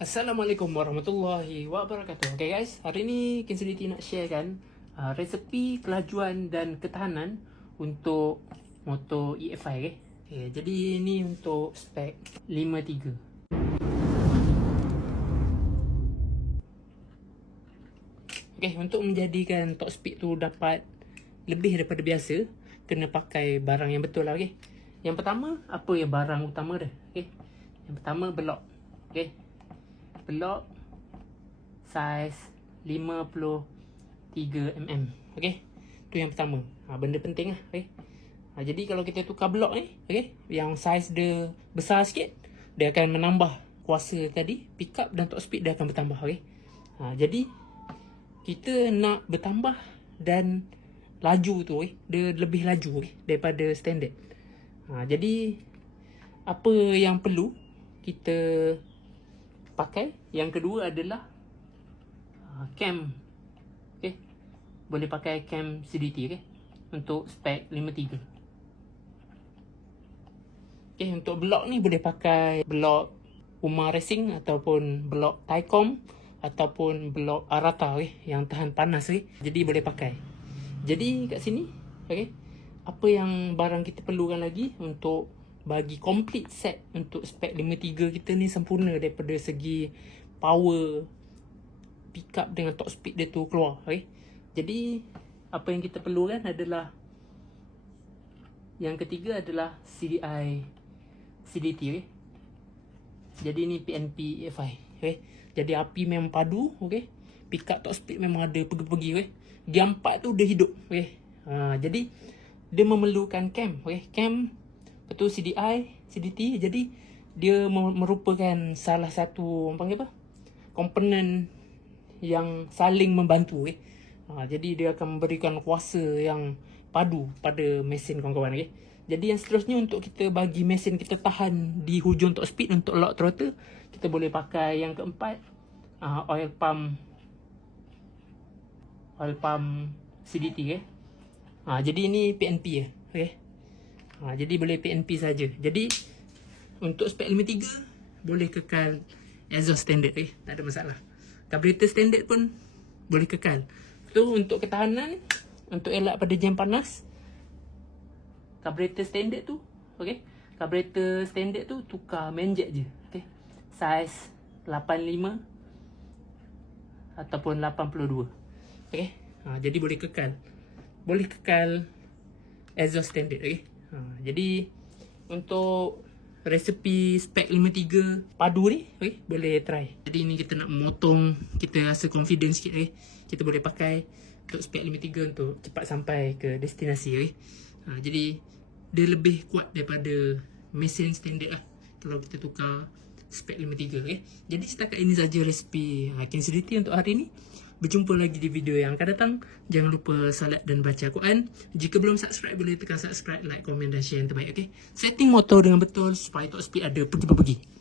Assalamualaikum warahmatullahi wabarakatuh. Okay guys, hari ni Kinseliti nak sharekan resepi kelajuan dan ketahanan untuk motor EFI. Okay, jadi ni untuk spek 53. Okay, untuk menjadikan top speed tu dapat lebih daripada biasa, kena pakai barang yang betul lah. Okay. Yang pertama, apa yang barang utama dia? Okay. Yang pertama, belok. Okay. Belok saiz 53mm. Okay, tu yang pertama. Benda penting lah. Okay. Jadi kalau kita tukar blok ni, okay, yang saiz dia besar sikit, dia akan menambah kuasa tadi, pick up dan top speed dia akan bertambah. Okay. Jadi kita nak bertambah dan laju tu, dia lebih laju daripada standard. Jadi apa yang perlu kita pakai? Yang kedua adalah cam. Okay. Boleh pakai cam CDT, okay, untuk spek 53. Okay, untuk blok ni boleh pakai blok Umar Racing ataupun blok Taicom ataupun blok Arata, okay, yang tahan panas, okay. Jadi boleh pakai. Jadi kat sini, okay, apa yang barang kita perlukan lagi untuk bagi complete set untuk spek 53 kita ni sempurna daripada segi power, pick up dengan top speed dia tu keluar. Okay. Jadi apa yang kita perlukan adalah, yang ketiga adalah CDI CDT. Okay. Jadi ni PNP EFI. Okay. Jadi api memang padu. Okay. Pick up top speed memang ada pergi-pergi. Okay. Gear 4 tu dia hidup. Okay. Jadi dia memerlukan cam. Okay. Cam, betul, CDI CDT. Jadi dia merupakan salah satu panggil apa, komponen yang saling membantu. Jadi dia akan memberikan kuasa yang padu pada mesin kawan-kawan. Jadi yang seterusnya, untuk kita bagi mesin kita tahan di hujung top speed untuk lock throttle, kita boleh pakai yang keempat, oil pump CDT. Jadi ini PNP ya. Jadi boleh PNP saja. Jadi untuk spek 53 boleh kekal exhaust standard, tak ada masalah. Carburetor standard pun boleh kekal. Tu untuk ketahanan, untuk elak pada jam panas, carburetor standard tu, carburetor standard tu tukar main jet je, saiz 85 ataupun 82. Jadi boleh kekal exhaust standard. Jadi untuk resepi spek 53 padu ni, boleh try. Jadi ni kita nak memotong, kita rasa confident sikit, kita boleh pakai untuk spek 53 untuk cepat sampai ke destinasi. Jadi dia lebih kuat daripada mesin standard lah kalau kita tukar spek 53. Jadi setakat ini saja resepi Kinseliti untuk hari ni. Berjumpa lagi di video yang akan datang. Jangan lupa salat dan baca Quran. Jika belum subscribe, boleh tekan subscribe, like, komen dan share yang terbaik. Setting motor dengan betul supaya top speed ada pergi-pergi.